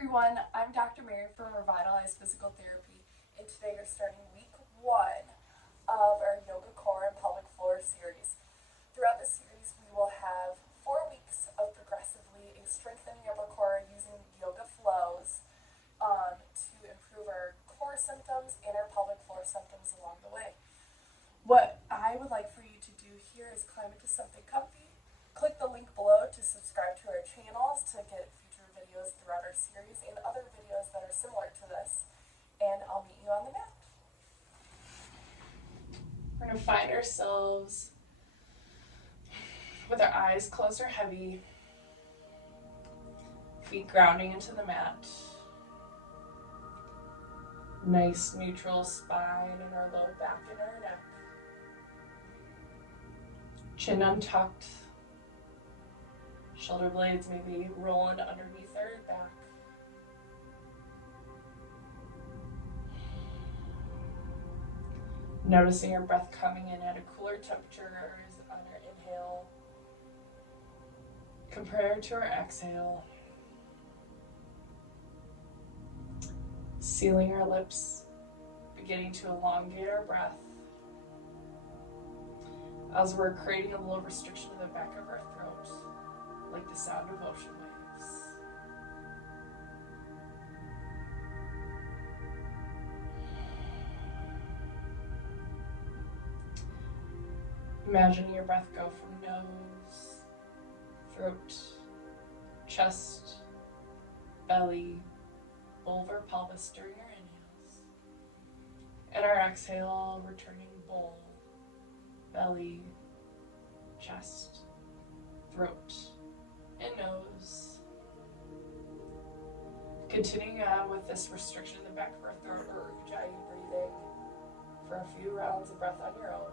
everyone, I'm Dr. Mary from Revitalize Physical Therapy, and today we're starting week 1 of our Yoga Core and Pelvic Floor series. Throughout this series, we will have 4 weeks of progressively strengthening upper core using yoga flows to improve our core symptoms and our pelvic floor symptoms along the way. What I would like for you to do here is climb into something comfy. Click the link below to subscribe to our channels to get future videos throughout our series and other videos that are similar to this. And I'll meet you on the mat. We're going to find ourselves with our eyes closed or heavy, feet grounding into the mat. Nice neutral spine in our low back and our neck. Chin untucked. Shoulder blades maybe rolling underneath our back. Noticing your breath coming in at a cooler temperature on our inhale compared to our exhale. Sealing our lips, beginning to elongate our breath as we're creating a little restriction in the back of our throat, like the sound of ocean waves. Imagine your breath go from nose, throat, chest, belly, over pelvis during our inhales. And our exhale, returning bowl, belly, chest, throat, and nose. Continuing on with this restriction in the back of our throat or ujjayi breathing for a few rounds of breath on your own.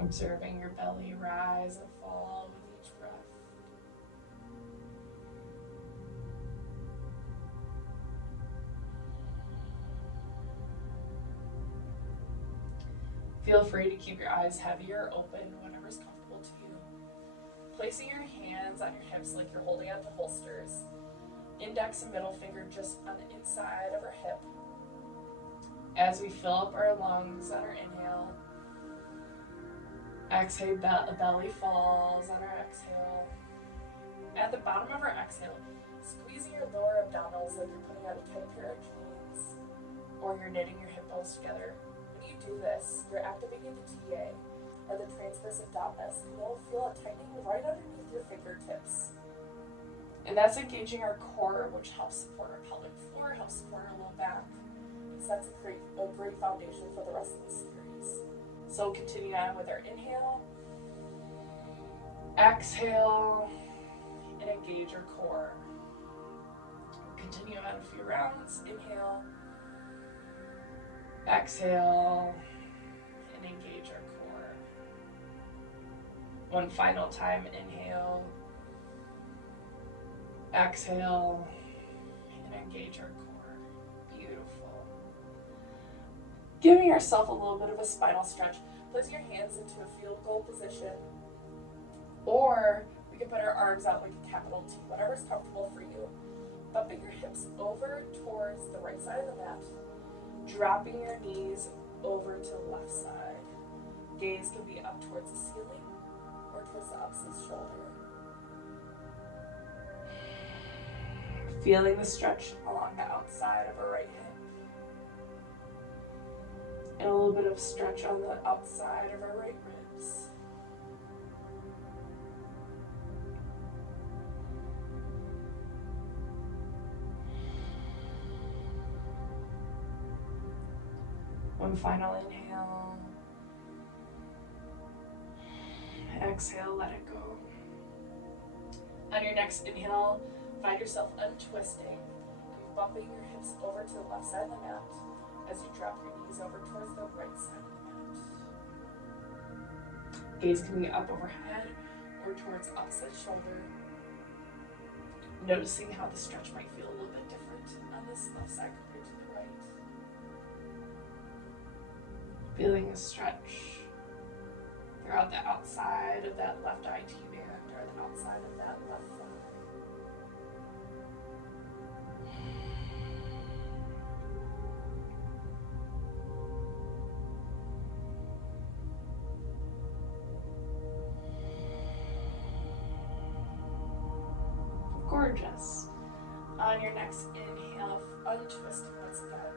Observing your belly rise and fall with each breath. Feel free to keep your eyes heavy or open, whatever's comfortable to you. Placing your hands on your hips like you're holding onto holsters. Index and middle finger just on the inside of our hip. As we fill up our lungs on our inhale. Exhale, belly falls on our exhale. At the bottom of our exhale, squeezing your lower abdominals like you're putting on a tight pair of jeans or you're knitting your hip bones together. When you do this, you're activating the TA, or the transverse abdominis, and you'll feel a tightening right underneath your fingertips. And that's engaging our core, which helps support our pelvic floor, helps support our low back. It sets a great foundation for the rest of the series. So continue on with our inhale, exhale, and engage your core. Continue on a few rounds. Inhale, exhale, and engage our core. One final time, inhale, exhale, and engage our core. Beautiful. Giving yourself a little bit of a spinal stretch. Place your hands into a field goal position, or we can put our arms out like a capital T, whatever's comfortable for you. Bumping your hips over towards the right side of the mat, dropping your knees over to the left side. Gaze can be up towards the ceiling or towards the opposite shoulder. Feeling the stretch along the outside of our right hip. And a little bit of stretch on the outside of our right ribs. One final inhale. Exhale, let it go. On your next inhale, find yourself untwisting and bumping your hips over to the left side of the mat as you drop your knees over towards the right side of the mat. Gaze can be up overhead or towards opposite shoulder. Noticing how the stretch might feel a little bit different on this left side compared to the right. Feeling a stretch throughout the outside of that left IT band or the outside of that left thigh. Gorgeous. On your next inhale, untwisting once again.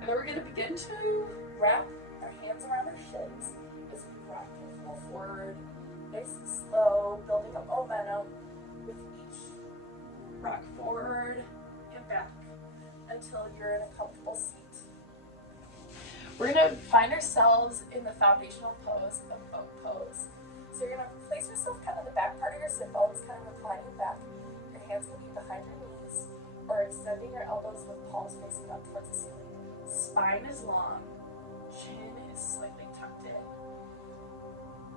And then we're going to begin to wrap our hands around our shins as we rock and roll forward, nice and slow, building up momentum with each rock forward and back until you're in a comfortable seat. We're going to find ourselves in the foundational pose of boat pose. So you're going to place yourself kind of in the back part of your sit bones, kind of reclining back. Your hands will be behind your knees or extending your elbows with palms facing up towards the ceiling. Spine is long, chin is slightly tucked in.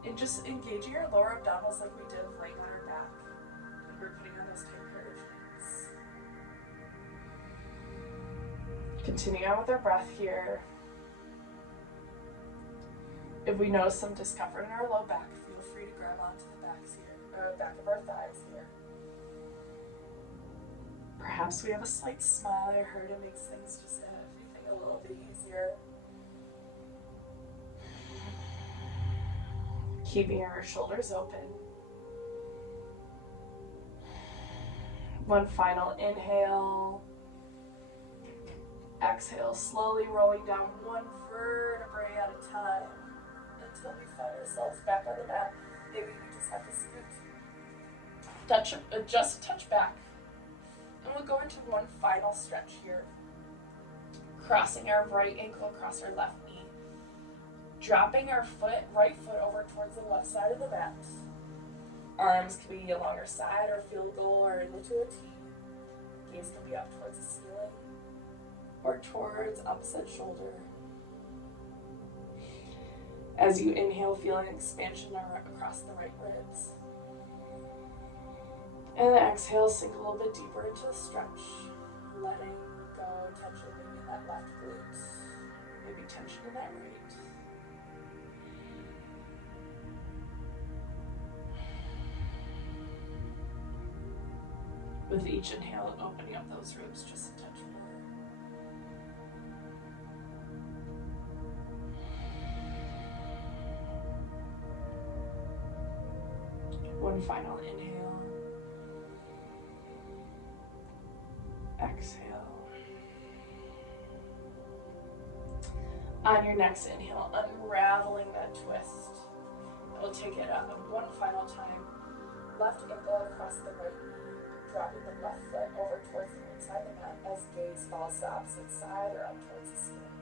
And just engaging your lower abdominals like we did laying on our back. And we're putting on those tight pair of jeans. Continuing on with our breath here. If we notice some discomfort in our low back, feel free to grab onto the backs here, or back of our thighs here. Perhaps we have a slight smile. I heard it makes things just everything a little bit easier. Keeping our shoulders open. One final inhale. Exhale, slowly rolling down one vertebrae at a time until we find ourselves back on the mat. Maybe we just have to scoot. Just a touch back. And we'll go into one final stretch here. Crossing our right ankle across our left knee. Dropping our right foot over towards the left side of the mat. Arms can be along our side or field goal or into a T. Gaze can be up towards the ceiling or towards opposite shoulder. As you inhale, feel an expansion across the right ribs. And exhale, sink a little bit deeper into the stretch, letting go tension maybe in that left glute, maybe tension in that right. With each inhale, opening up those ribs just a touch more. One final inhale. Exhale. On your next inhale, unraveling that twist. We'll take it up one final time. Left ankle across the right knee, dropping the left foot over towards the inside of the mat as gaze falls to the opposite side or up towards the ceiling.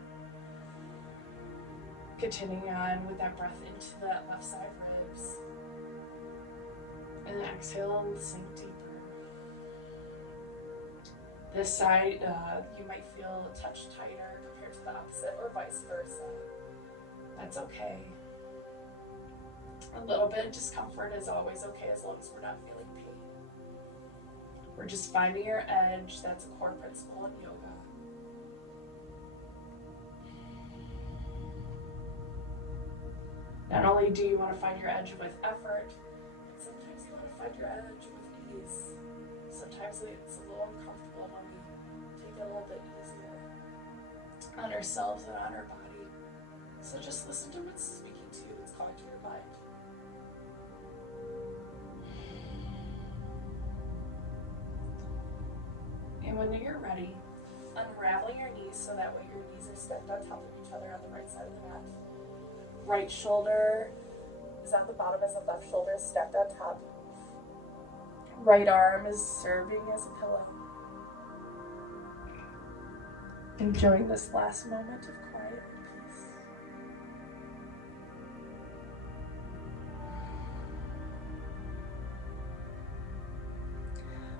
Continuing on with that breath into that left side ribs. And then exhale and sink deeper. This side, you might feel a touch tighter compared to the opposite or vice versa. That's okay. A little bit of discomfort is always okay as long as we're not feeling pain. We're just finding our edge. That's a core principle in yoga. Not only do you want to find your edge with effort, but sometimes you want to find your edge with ease. Sometimes it's a little uncomfortable when we take it a little bit easier on ourselves and on our body. So just listen to what's speaking to you, what's calling to your mind. And when you're ready, unraveling your knees so that way your knees are stacked on top of each other on the right side of the mat. Right shoulder is at the bottom as the left shoulder is stacked on top. Right arm is serving as a pillow. Enjoying this last moment of quiet and peace.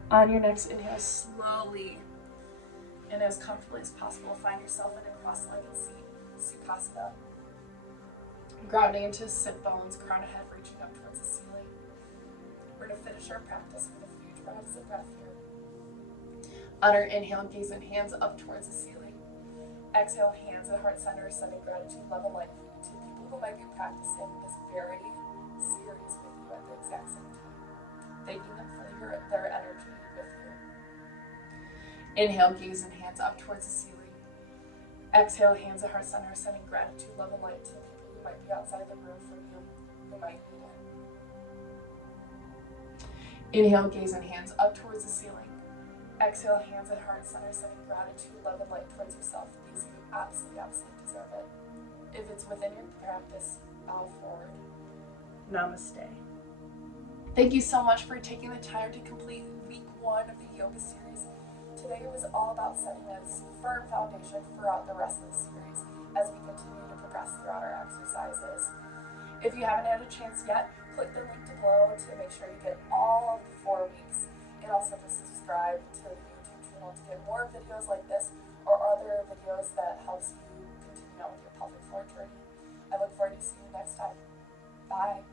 On your next inhale, slowly and as comfortably as possible, find yourself in a cross-legged seat, Sukhasana. Grounding into sit bones, crown of head reaching up towards the ceiling. We're going to finish our practice with a huge opposite breath here. On our inhale, gaze and hands up towards the ceiling. Exhale, hands at heart center, sending gratitude, love, and light to people who might be practicing this very series with you at the exact same time. Thanking them for their energy with you. Inhale, gaze and hands up towards the ceiling. Exhale, hands at heart center, sending gratitude, love, and light to the people who might be outside the room from you, who might need it. Inhale, gaze and hands up towards the ceiling. Exhale, hands at heart center, sending gratitude, love, and light towards yourself because you absolutely deserve it. If it's within your practice, bow forward. Namaste. Thank you so much for taking the time to complete week 1 of the yoga series. Today was all about setting a firm foundation throughout the rest of the series as we continue to progress throughout our exercises. If you haven't had a chance yet, click the link below to make sure you get all of the 4 weeks, and also to subscribe to the YouTube channel to get more videos like this or other videos that helps you continue on with your pelvic floor journey. I look forward to seeing you next time. Bye.